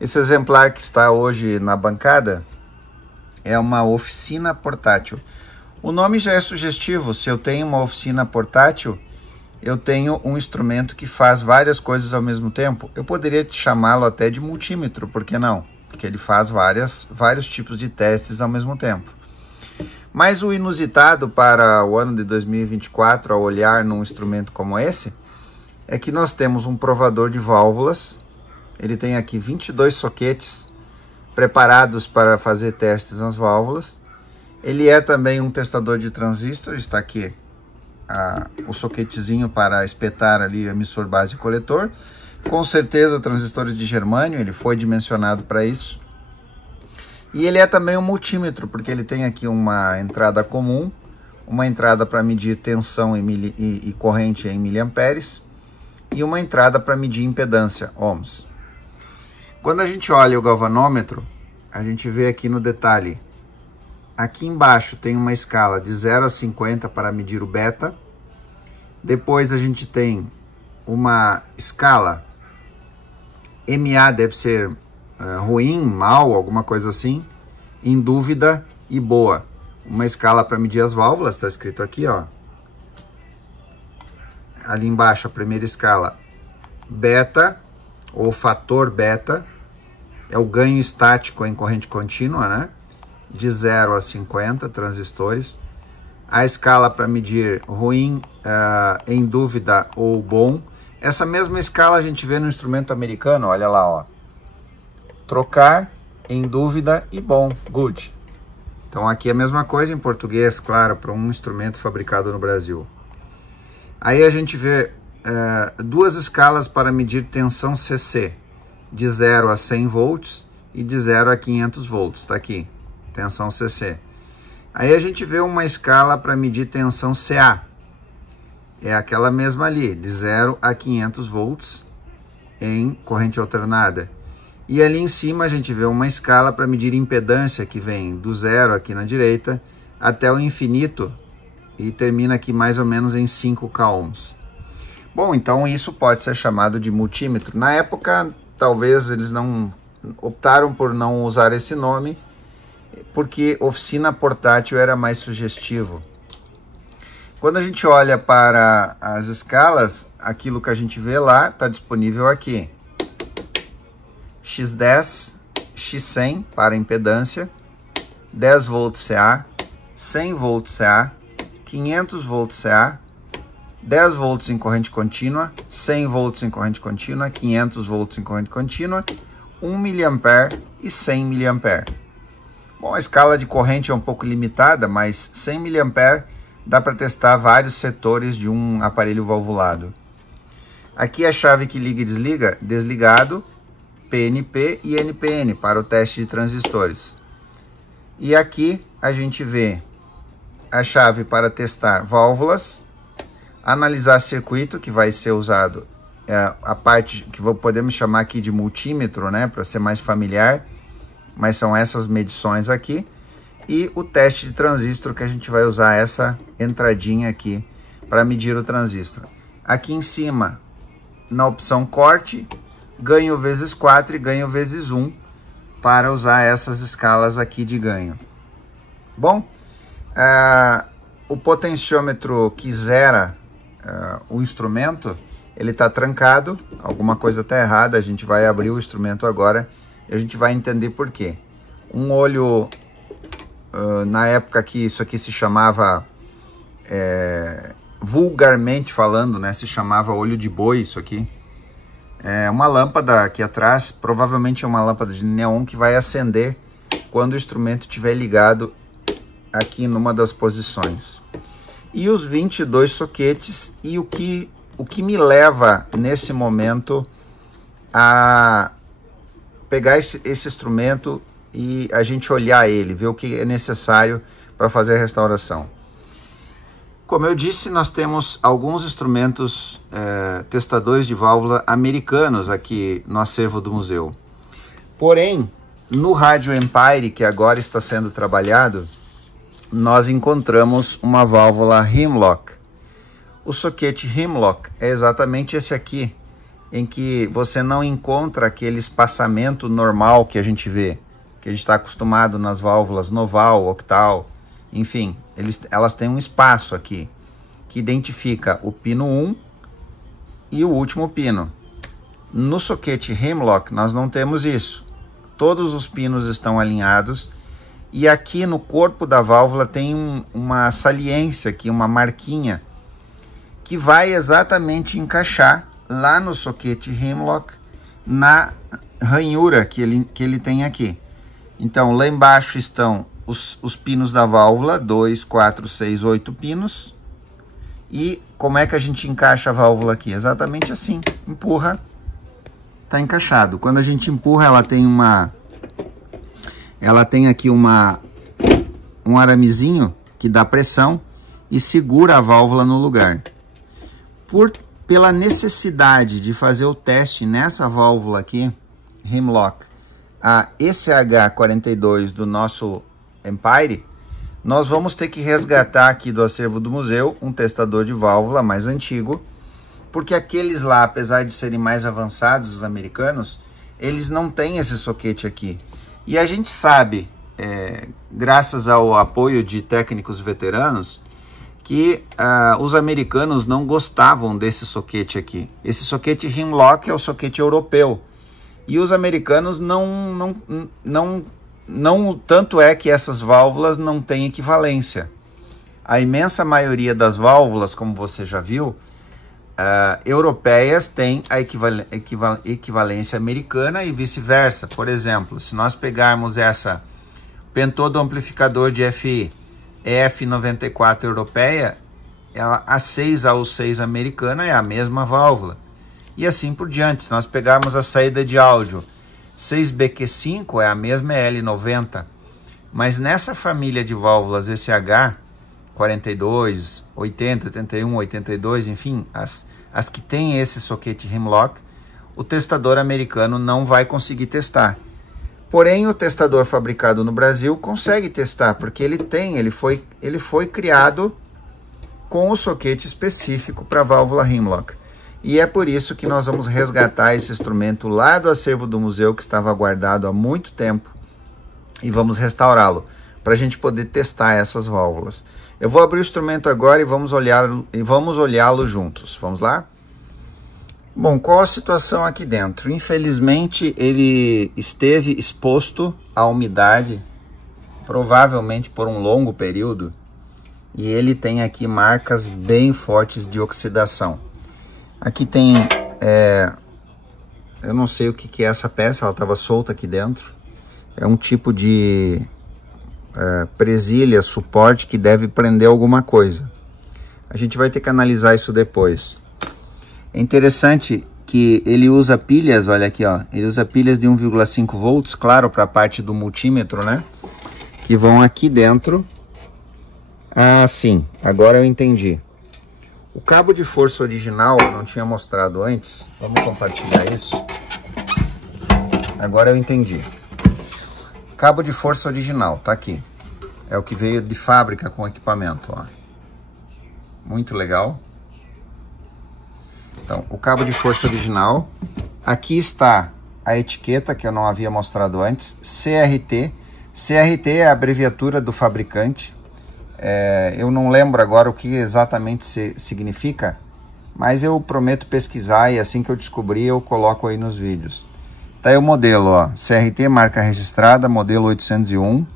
Esse exemplar que está hoje na bancada é uma oficina portátil. O nome já é sugestivo. Se eu tenho uma oficina portátil, eu tenho um instrumento que faz várias coisas ao mesmo tempo. Eu poderia chamá-lo até de multímetro, por que não? Porque ele faz vários tipos de testes ao mesmo tempo. Mas o inusitado para o ano de 2024, ao olhar num instrumento como esse, é que nós temos um provador de válvulas. Ele tem aqui 22 soquetes preparados para fazer testes nas válvulas. Ele é também um testador de transistor. Está aqui o soquetezinho para espetar ali emissor, base e coletor. Com certeza transistores de germânio, ele foi dimensionado para isso. E ele é também um multímetro, porque ele tem aqui uma entrada comum, uma entrada para medir tensão e corrente em miliamperes e uma entrada para medir impedância, ohms. Quando a gente olha o galvanômetro, a gente vê aqui no detalhe, aqui embaixo tem uma escala de 0 a 50 para medir o beta. Depois a gente tem uma escala, MA deve ser ruim, mal, alguma coisa assim, em dúvida e boa. Uma escala para medir as válvulas, está escrito aqui, ó. Ali embaixo, a primeira escala, beta, ou fator beta, é o ganho estático em corrente contínua, né? De 0 a 50 transistores. A escala para medir ruim, em dúvida ou bom. Essa mesma escala a gente vê no instrumento americano, olha lá, ó. Trocar, em dúvida e bom, good. Então aqui é a mesma coisa em português, claro, para um instrumento fabricado no Brasil. Aí a gente vê duas escalas para medir tensão CC, de 0 a 100 volts e de 0 a 500 volts, tá aqui, tensão CC. Aí a gente vê uma escala para medir tensão CA, é aquela mesma ali, de 0 a 500 volts em corrente alternada. E ali em cima a gente vê uma escala para medir impedância, que vem do 0 aqui na direita até o infinito e termina aqui mais ou menos em 5k ohms. Bom, então isso pode ser chamado de multímetro. Na época, talvez eles não optaram por não usar esse nome, porque oficina portátil era mais sugestivo. Quando a gente olha para as escalas, aquilo que a gente vê lá está disponível aqui. X10, X100 para impedância, 10 volts CA, 100 volts CA, 500 volts CA, 10 volts em corrente contínua, 100 volts em corrente contínua, 500 volts em corrente contínua, 1 mA e 100 mA. Bom, a escala de corrente é um pouco limitada, mas 100 mA dá para testar vários setores de um aparelho valvulado. Aqui a chave que liga e desliga, desligado, PNP e NPN para o teste de transistores. E aqui a gente vê a chave para testar válvulas, analisar circuito, que vai ser usado a parte que podemos chamar aqui de multímetro, né, para ser mais familiar, mas são essas medições aqui, e o teste de transistor, que a gente vai usar essa entradinha aqui para medir o transistor. Aqui em cima, na opção corte, ganho vezes 4 e ganho vezes 1 para usar essas escalas aqui de ganho. Bom, o potenciômetro que zera o instrumento, ele está trancado, alguma coisa está errada, a gente vai abrir o instrumento agora e a gente vai entender por quê. Um olho, na época que isso aqui se chamava, vulgarmente falando, né, se chamava olho de boi isso aqui. É uma lâmpada aqui atrás, provavelmente é uma lâmpada de neon que vai acender quando o instrumento estiver ligado aqui numa das posições. E os 22 soquetes, e o que me leva nesse momento a pegar esse instrumento e a gente olhar ele, ver o que é necessário para fazer a restauração. Como eu disse, nós temos alguns instrumentos testadores de válvula americanos aqui no acervo do museu. Porém, no rádio Empire, que agora está sendo trabalhado, nós encontramos uma válvula Hemlock. O soquete Hemlock é exatamente esse aqui, em que você não encontra aquele espaçamento normal que a gente vê, que a gente está acostumado nas válvulas Noval, Octal, enfim, elas têm um espaço aqui, que identifica o pino 1 e o último pino. No soquete Hemlock nós não temos isso. Todos os pinos estão alinhados e aqui no corpo da válvula tem uma saliência aqui, uma marquinha, que vai exatamente encaixar lá no soquete Hemlock, na ranhura que ele tem aqui. Então, lá embaixo estão os pinos da válvula, 2, 4, 6, 8 pinos. E como é que a gente encaixa a válvula aqui? Exatamente assim, empurra, tá encaixado. Quando a gente empurra, ela tem aqui um aramezinho que dá pressão e segura a válvula no lugar. Pela necessidade de fazer o teste nessa válvula aqui, Hemlock, a ECH42 do nosso Empire, nós vamos ter que resgatar aqui do acervo do museu um testador de válvula mais antigo, porque aqueles lá, apesar de serem mais avançados, os americanos, eles não têm esse soquete aqui. E a gente sabe, graças ao apoio de técnicos veteranos, que os americanos não gostavam desse soquete aqui. Esse soquete Hemlock é o soquete europeu. E os americanos tanto é que essas válvulas não têm equivalência. A imensa maioria das válvulas, como você já viu, europeias têm a equivalência americana e vice-versa. Por exemplo, se nós pegarmos essa pentodo amplificador de FI, EF94 europeia, a 6AU6 americana é a mesma válvula. E assim por diante. Se nós pegarmos a saída de áudio 6BQ5, é a mesma L90. Mas nessa família de válvulas SH, 42, 80, 81, 82, enfim, as que têm esse soquete Hemlock, o testador americano não vai conseguir testar. Porém, o testador fabricado no Brasil consegue testar, porque ele foi criado com o soquete específico para a válvula Hemlock. E é por isso que nós vamos resgatar esse instrumento lá do acervo do museu, que estava guardado há muito tempo, e vamos restaurá-lo, para a gente poder testar essas válvulas. Eu vou abrir o instrumento agora e vamos olhá-lo juntos. Vamos lá? Bom, qual a situação aqui dentro? Infelizmente, ele esteve exposto à umidade, provavelmente por um longo período, e ele tem aqui marcas bem fortes de oxidação. Aqui tem, eu não sei o que é essa peça, ela estava solta aqui dentro. É um tipo de presilha, suporte que deve prender alguma coisa. A gente vai ter que analisar isso depois. É interessante que ele usa pilhas, olha aqui, ó. Ele usa pilhas de 1,5 volts, claro, para a parte do multímetro, né? Que vão aqui dentro. Ah, sim, agora eu entendi. O cabo de força original, eu não tinha mostrado antes. Vamos compartilhar isso. Agora eu entendi. Cabo de força original, tá aqui. É o que veio de fábrica com o equipamento, ó. Muito legal. Então, o cabo de força original. Aqui está a etiqueta que eu não havia mostrado antes. CRT. CRT é a abreviatura do fabricante. Eu não lembro agora o que exatamente significa, mas eu prometo pesquisar e assim que eu descobrir eu coloco aí nos vídeos. Tá aí o modelo, ó, CRT, marca registrada, modelo 801.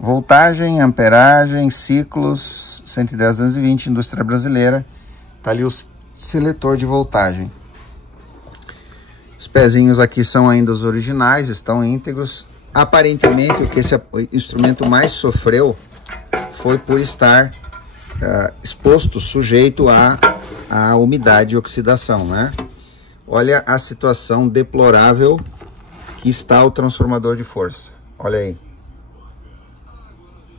Voltagem, amperagem, ciclos, 110, 220, indústria brasileira. Tá ali o seletor de voltagem. Os pezinhos aqui são ainda os originais, estão íntegros. Aparentemente o que esse instrumento mais sofreu foi por estar exposto, sujeito à umidade e oxidação, né? Olha a situação deplorável que está o transformador de força. Olha aí.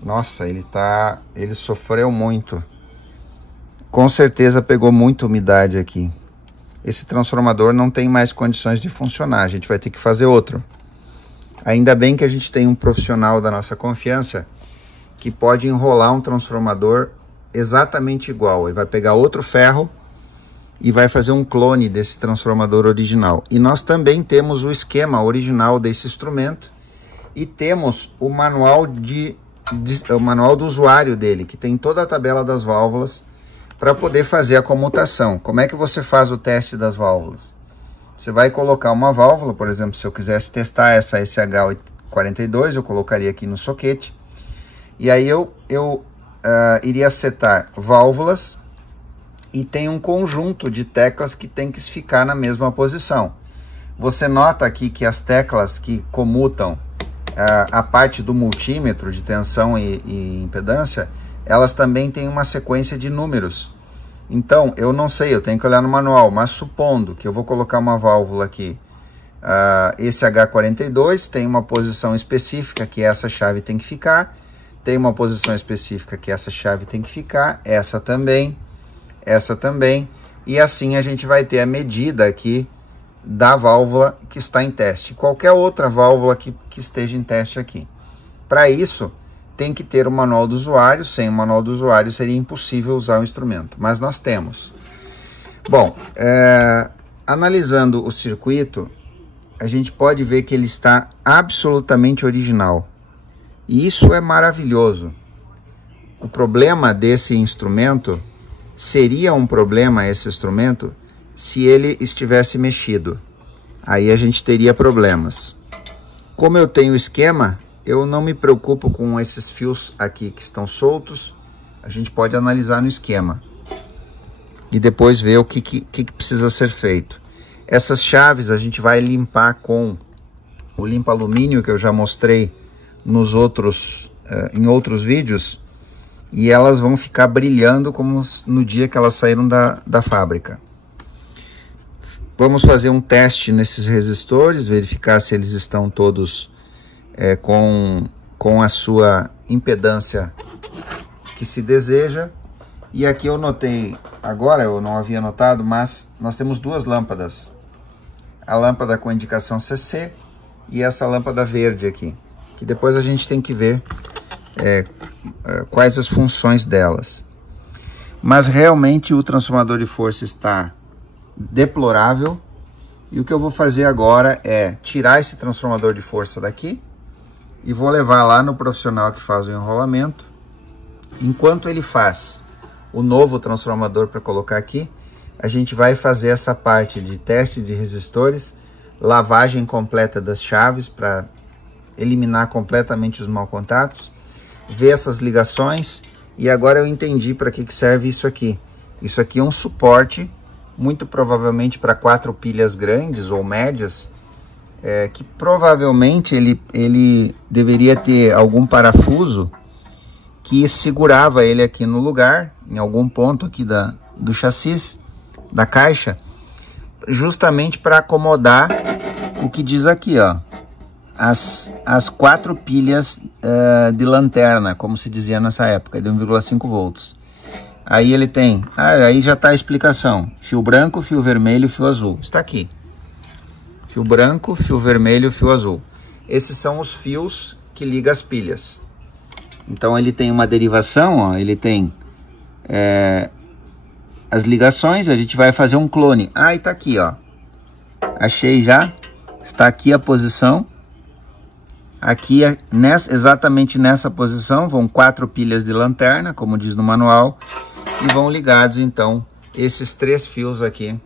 Nossa, ele sofreu muito. Com certeza pegou muita umidade aqui. Esse transformador não tem mais condições de funcionar, a gente vai ter que fazer outro. Ainda bem que a gente tem um profissional da nossa confiança que pode enrolar um transformador exatamente igual. Ele vai pegar outro ferro e vai fazer um clone desse transformador original. E nós também temos o esquema original desse instrumento e temos o manual o manual do usuário dele, que tem toda a tabela das válvulas para poder fazer a comutação. Como é que você faz o teste das válvulas? Você vai colocar uma válvula, por exemplo, se eu quisesse testar essa SH42, eu colocaria aqui no soquete. E aí eu iria setar válvulas e tem um conjunto de teclas que tem que ficar na mesma posição. Você nota aqui que as teclas que comutam a parte do multímetro de tensão e impedância, elas também têm uma sequência de números. Então, eu não sei, eu tenho que olhar no manual, mas supondo que eu vou colocar uma válvula aqui, esse H42 tem uma posição específica que essa chave tem que ficar, tem uma posição específica que essa chave tem que ficar, essa também, e assim a gente vai ter a medida aqui da válvula que está em teste, qualquer outra válvula que esteja em teste aqui. Para isso, tem que ter o manual do usuário. Sem o manual do usuário seria impossível usar o instrumento, mas nós temos. Bom, analisando o circuito, a gente pode ver que ele está absolutamente original. E isso é maravilhoso. O problema desse instrumento seria um problema, esse instrumento, se ele estivesse mexido. Aí a gente teria problemas. Como eu tenho esquema, eu não me preocupo com esses fios aqui que estão soltos. A gente pode analisar no esquema e depois ver o que precisa ser feito. Essas chaves a gente vai limpar com o limpa-alumínio, que eu já mostrei em outros vídeos, e elas vão ficar brilhando como no dia que elas saíram da fábrica. Vamos fazer um teste nesses resistores, verificar se eles estão todos com a sua impedância que se deseja. E aqui eu notei, agora eu não havia notado, mas nós temos duas lâmpadas. A lâmpada com indicação CC e essa lâmpada verde aqui, que depois a gente tem que ver quais as funções delas. Mas realmente o transformador de força está deplorável. E o que eu vou fazer agora é tirar esse transformador de força daqui e vou levar lá no profissional que faz o enrolamento. Enquanto ele faz o novo transformador para colocar aqui, a gente vai fazer essa parte de teste de resistores, lavagem completa das chaves para eliminar completamente os maus contatos, ver essas ligações. E agora eu entendi para que serve isso aqui. Isso aqui é um suporte, muito provavelmente para 4 pilhas grandes ou médias, que provavelmente ele deveria ter algum parafuso que segurava ele aqui no lugar, em algum ponto aqui do chassi, da caixa, justamente para acomodar o que diz aqui, ó, as 4 pilhas de lanterna, como se dizia nessa época, de 1,5 volts. Aí ele tem, aí já está a explicação, fio branco, fio vermelho, fio azul, está aqui. Fio branco, fio vermelho, fio azul. Esses são os fios que ligam as pilhas. Então ele tem uma derivação, ó, ele tem as ligações, a gente vai fazer um clone. E tá aqui, ó. Achei já, está aqui a posição. Aqui, exatamente nessa posição, vão 4 pilhas de lanterna, como diz no manual, e vão ligados, então, esses 3 fios aqui,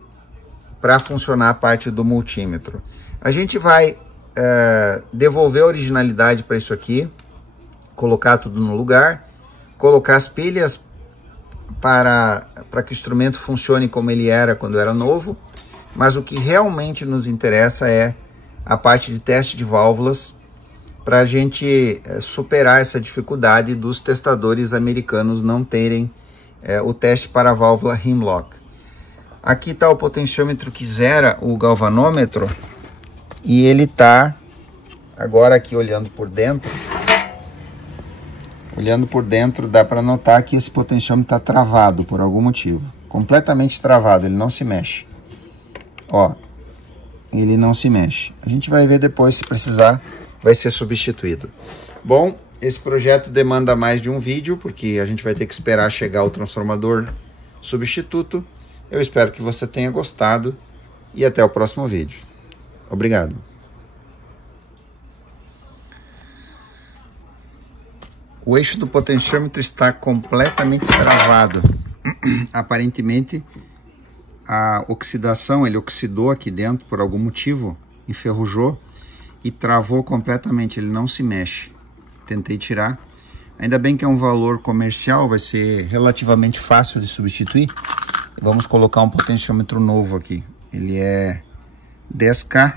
para funcionar a parte do multímetro. A gente vai devolver a originalidade para isso aqui, colocar tudo no lugar, colocar as pilhas para que o instrumento funcione como ele era quando era novo, mas o que realmente nos interessa é a parte de teste de válvulas, para a gente superar essa dificuldade dos testadores americanos não terem o teste para a válvula Hemlock. Aqui está o potenciômetro que zera o galvanômetro e ele está agora aqui olhando por dentro. Olhando por dentro, dá para notar que esse potenciômetro está travado por algum motivo. Completamente travado, ele não se mexe. Ó, ele não se mexe. A gente vai ver depois, se precisar, vai ser substituído. Bom, esse projeto demanda mais de um vídeo, porque a gente vai ter que esperar chegar o transformador substituto. Eu espero que você tenha gostado e até o próximo vídeo. Obrigado. O eixo do potenciômetro está completamente travado. Aparentemente, a oxidação, ele oxidou aqui dentro por algum motivo, enferrujou e travou completamente, ele não se mexe. Tentei tirar. Ainda bem que é um valor comercial, vai ser relativamente fácil de substituir. Vamos colocar um potenciômetro novo aqui. Ele é 10K,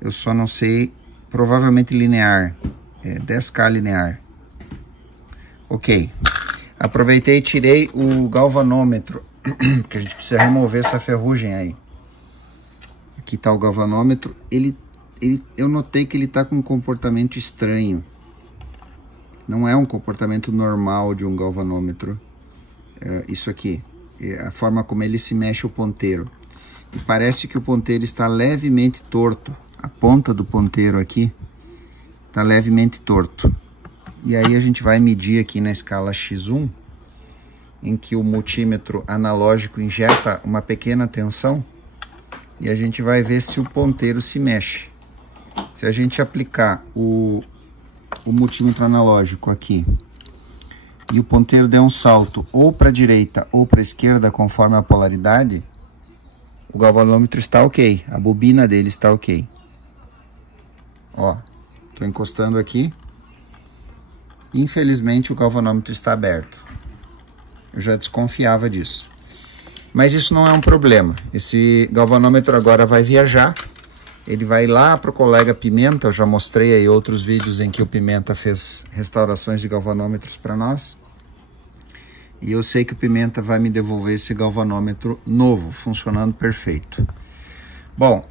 eu só não sei, provavelmente linear, 10K linear. Ok, aproveitei e tirei o galvanômetro, que a gente precisa remover essa ferrugem aí. Aqui está o galvanômetro, eu notei que ele está com um comportamento estranho. Não é um comportamento normal de um galvanômetro, isso aqui, a forma como ele se mexe o ponteiro. E parece que o ponteiro está levemente torto, a ponta do ponteiro aqui está levemente torto. E aí a gente vai medir aqui na escala X1, em que o multímetro analógico injeta uma pequena tensão e a gente vai ver se o ponteiro se mexe. Se a gente aplicar o multímetro analógico aqui e o ponteiro der um salto ou para a direita ou para a esquerda conforme a polaridade, o galvanômetro está ok, a bobina dele está ok. Ó, estou encostando aqui. Infelizmente o galvanômetro está aberto. Eu já desconfiava disso. Mas isso não é um problema. Esse galvanômetro agora vai viajar. Ele vai lá para o colega Pimenta. Eu já mostrei aí outros vídeos em que o Pimenta fez restaurações de galvanômetros para nós. E eu sei que o Pimenta vai me devolver esse galvanômetro novo, funcionando perfeito. Bom,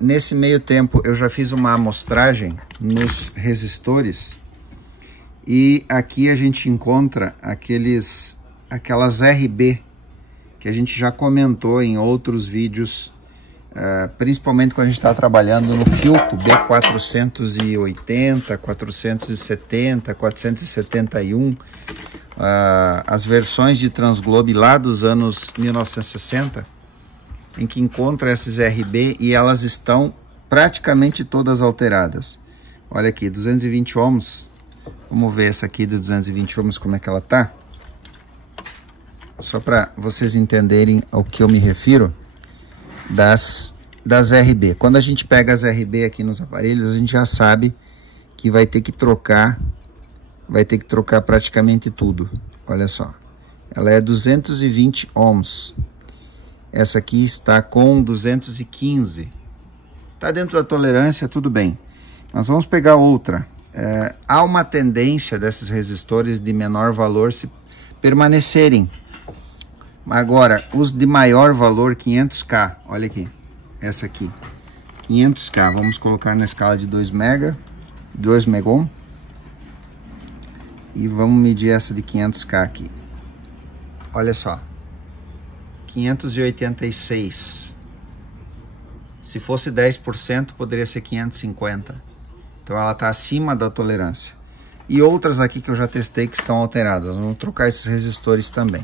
nesse meio tempo eu já fiz uma amostragem nos resistores. E aqui a gente encontra aquelas RB que a gente já comentou em outros vídeos, principalmente quando a gente está trabalhando no Philco B480, 470, 471, as versões de Transglobe lá dos anos 1960, em que encontra esses RB e elas estão praticamente todas alteradas. Olha aqui, 220 ohms. Vamos ver essa aqui de 220 ohms, como é que ela tá. Só para vocês entenderem ao que eu me refiro das RB. Quando a gente pega as RB aqui nos aparelhos, a gente já sabe que vai ter que trocar praticamente tudo. Olha só, ela é 220 ohms. Essa aqui está com 215. Tá dentro da tolerância, tudo bem. Mas vamos pegar outra. Há uma tendência desses resistores de menor valor se permanecerem. Agora, os de maior valor, 500K, olha aqui, essa aqui, 500K, vamos colocar na escala de 2 megohm, e vamos medir essa de 500K aqui. Olha só, 586, se fosse 10% poderia ser 550. Então ela está acima da tolerância. E outras aqui que eu já testei que estão alteradas. Vamos trocar esses resistores também.